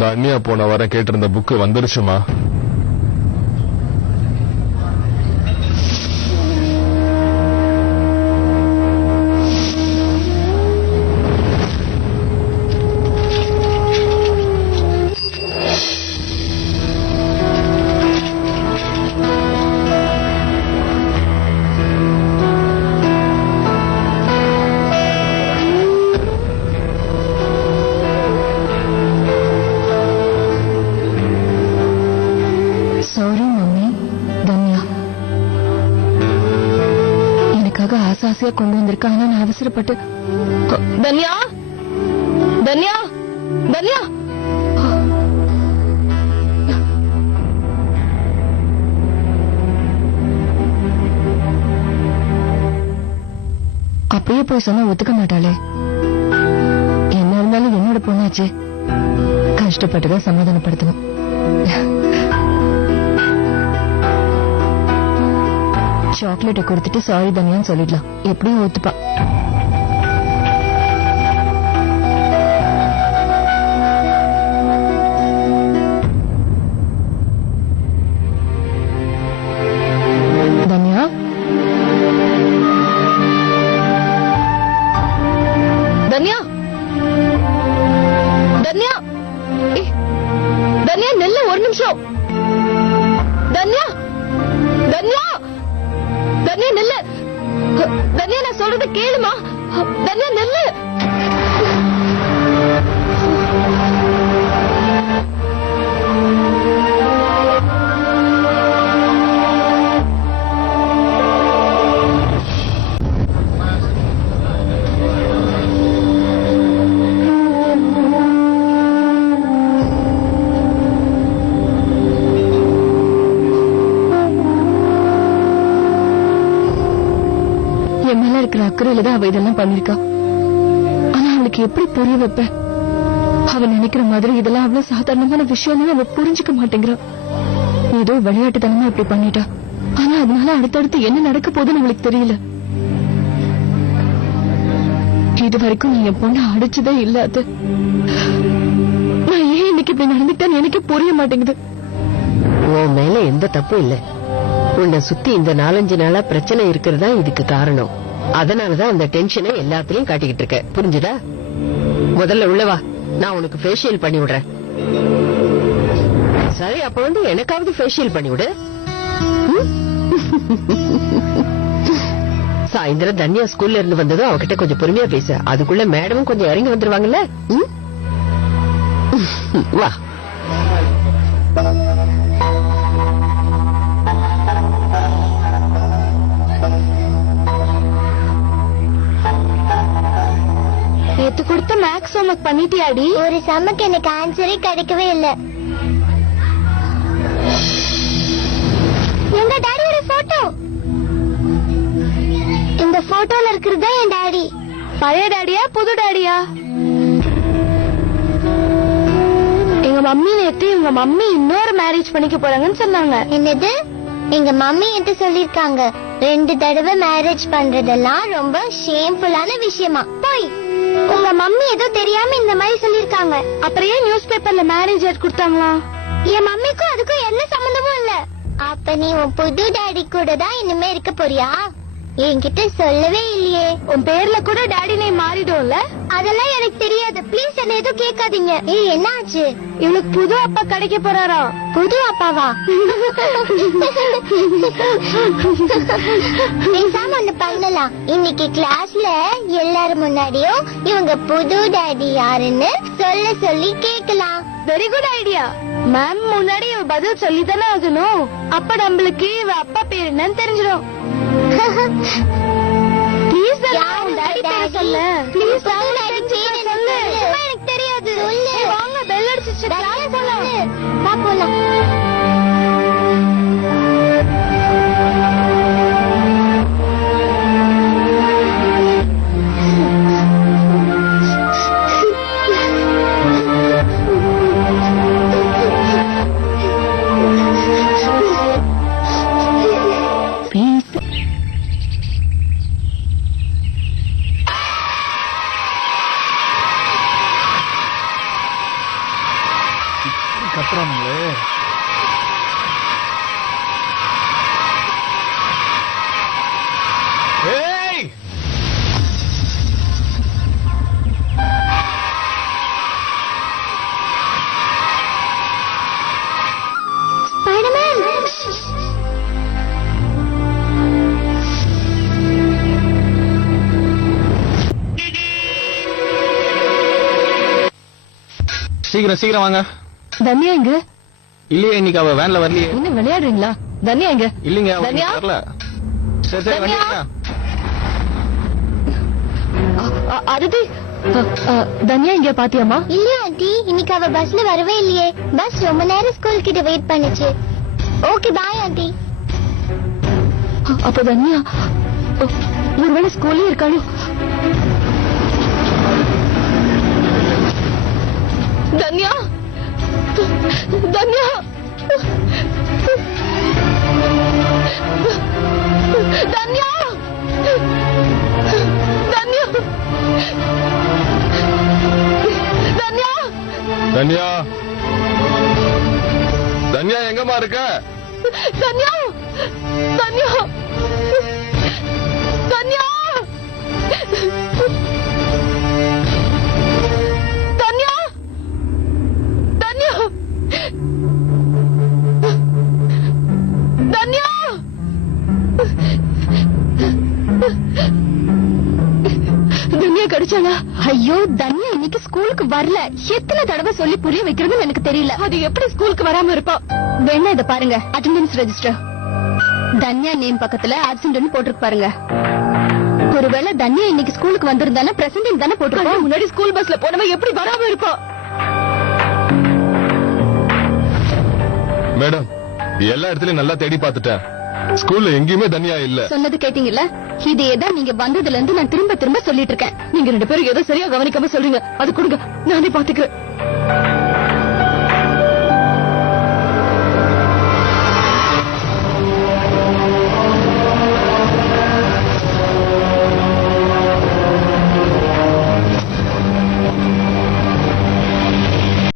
தன்யா போன வாரம் கேட்டிருந்த புக்கு வந்துருச்சுமா? கொண்டு வந்திருக்க. ஆனா நான் அவசரப்பட்டு. தன்யா, தன்யா, தன்யா, அப்படியே போய் சொன்னா ஒத்துக்க மாட்டாளே. என்ன இருந்தாலும் என்னோட பொண்ணாச்சு, கஷ்டப்பட்டுதான் சமாதானப்படுத்தணும். சாக்லேட்டை கொடுத்துட்டு சாரி தனியான்னு சொல்லிடலாம், எப்படியும் ஒத்துப்பா. தன்யா, தன்யா, தன்யா, தன்யா நெல்ல ஒரு நிமிஷம். தன்யா, தன்யா, தன்யா நெல்லு. தன்யா நான் சொல்றது கேளுமா. தன்யா நெல்லு. அக்கறையிலதான் அவ இதெல்லாம் பண்ணிருக்கா. ஆனா அவளுக்கு எப்படி புரிய வைப்ப? அவ நினைக்கிற மாதிரி இதெல்லாம் அவ்வளவு சாதாரணமான விஷயம் அவ புரிஞ்சுக்க மாட்டேங்கிறா. ஏதோ விளையாட்டுத்தனமா இப்படி பண்ணிட்டா. ஆனா அதனால அடுத்தடுத்து என்ன நடக்க போகுதுன்னு அவளுக்கு தெரியல. இது வரைக்கும் நீ என் பொண்ணை அடிச்சதே இல்லாது. நான் ஏன் இன்னைக்கு இப்படி நடந்துட்டேன்னு எனக்கு புரிய மாட்டேங்குது. உன் மேல எந்த தப்பும் இல்ல. உன்னை சுத்தி இந்த 4-5 நாளா பிரச்சனை இருக்கிறதா இதுக்கு காரணம். அதனாலதான் அந்த டென்ஷனை எல்லாத்திலையும் காட்டிக்கிட்டு இருக்க. புரிஞ்சுதா? முதல்ல உள்ளவா, நான் உனக்கு ஃபேஷியல் பண்ணி விடுறேன். சரி, அப்ப எனக்காவது ஃபேஷியல் பண்ணி விடு. சாயந்தரம் தன்யா ஸ்கூல்ல இருந்து வந்ததும் அவகிட்ட கொஞ்சம் பொறுமையா பேச. அதுக்குள்ள மேடமும் கொஞ்சம் இறங்கி வந்துருவாங்கல்ல. வா. நேத்து கொடுத்த மேக்ஸ் ஹோம்வொர்க் பண்ணிட்டியாடி? ஒரு சம்முக்கு எனக்கு ஆன்சரே கிடைக்கவே இல்ல. எங்க டாடியோட போட்டோ. இந்த போட்டோல இருக்கிறது என் டாடி. பழைய டாடியா புது டாடியா? எங்க மம்மி நேத்து எங்க மம்மி இன்னொரு மேரேஜ் பண்ணிக்க போறாங்கன்னு சொன்னாங்க. என்னது? எங்க மம்மி என்கிட்ட சொல்லிருக்காங்க 2 தடவை மேரேஜ் பண்றதெல்லாம் ரொம்ப ஷேம்ஃபுல்லான விஷயமா. போய் உங்க மம்மி ஏதோ தெரியாம இந்த மாதிரி சொல்லிருக்காங்க. அப்புறம் ஏன் நியூஸ் பேப்பர்ல மேரேஜ் ஆட் கொடுத்தாங்களா? என் மம்மிக்கும் அதுக்கும் என்ன சம்பந்தமும் இல்ல. அப்ப நீ உன் புது டாடி கூட தான் இனிமே இருக்க போறியா? என்கிட்ட சொல்லவே இல்லையே. உன் பேர்ல கூட டாடி நேம் மாறிடும்ல? அதெல்லாம் எனக்கு தெரியாது. ப்ளீஸ் என்ன எதுவும் கேட்காதீங்க. என்ன ஆச்சு? இவளுக்கு புது அப்பா கிடைக்க போறாரா? புது அப்பாவா? பேசாம ஒண்ணு பண்ணலாம். இன்னைக்கு கிளாஸ்ல எல்லாரும் முன்னாடியும் இவங்க புது டாடி யாருன்னு சொல்லி கேட்கலாம். Very good idea. மேம் முன்னாடி இவ பதில் சொல்லி தானே ஆகணும். அப்ப நம்மளுக்கு இவ அப்பா பேர் என்னன்னு தெரிஞ்சிடும். ப்ளீஸ் டாடி பேர் சொல்ல. ப்ளீஸ் டாடி பேர் சொல்லு. எனக்கு தெரியாது. வாங்க, பெல் அடிச்சிச்சு. கிளாஸ் போலாம். வா போலாம். பயப்படுறாங்களே. ஏய் ஸ்பைடர்மேன் சீக்கிரம் சீக்கிரம் வாங்க. தன்யா எங்க? இல்லையே, இன்னைக்கு அவ வேன்ல வரலையே. இன்னும் விளையாடுறீங்களா? தன்யா எங்க? இல்லைங்க, அவ தன்யா? வரல. சரி சரி தன்யா? வந்துடுங்க. அதிதி, தன்யா இங்க பாத்தியாமா? இல்ல ஆண்டி, இன்னைக்கு அவ பஸ்ல வரவே இல்லையே. பஸ் ரொம்ப நேரம் ஸ்கூல் கிட்ட வெயிட் பண்ணுச்சு. Okay bye aunty. அப்ப தன்யா ஒருவேளை ஸ்கூல்ல இருக்காளோ? தன்யா, தன்யா, தன்யா, தன்யா, தன்யா, தன்யா, தன்யா எங்கம்மா இருக்க? தன்யா, தன்யா, தன்யா, தன்யா, தன்யா, தன்யா, தன்யா கிடைச்சாளா? ஐயோ, தன்யா இன்னைக்கு ஸ்கூலுக்கு வரல. எத்தனை தடவை சொல்லி புரிய வைக்கிறதுன்னு எனக்கு தெரியல. அது எப்படி ஸ்கூலுக்கு வராம இருப்பா? வேணா இத பாருங்க, அட்டெண்டன்ஸ் ரெஜிஸ்டர். தன்யா நேம் பக்கத்துல ஆப்சென்ட்னு போட்டுருக்கு பாருங்க. ஒருவேளை தன்யா இன்னைக்கு ஸ்கூலுக்கு வந்திருந்தானா பிரசன்ட் தானே போட்டுருக்கா. முன்னாடி ஸ்கூல் பஸ்ல போனவ எப்படி வராம இருப்பா? மேடம், எல்லா இடத்துலயும் நல்லா தேடி பார்த்துட்டேன். ஸ்கூல்ல எங்கேயுமே தன்யா இல்ல. சொன்னது கேட்டீங்கல்ல? இதையேதான் நீங்க வந்ததுல இருந்து நான் திரும்ப திரும்ப சொல்லிட்டு இருக்கேன். நீங்க 2 பேரும் ஏதோ சரியா கவனிக்காம சொல்றீங்க. அது கொடுங்க, நானே பாத்துக்கிறேன்.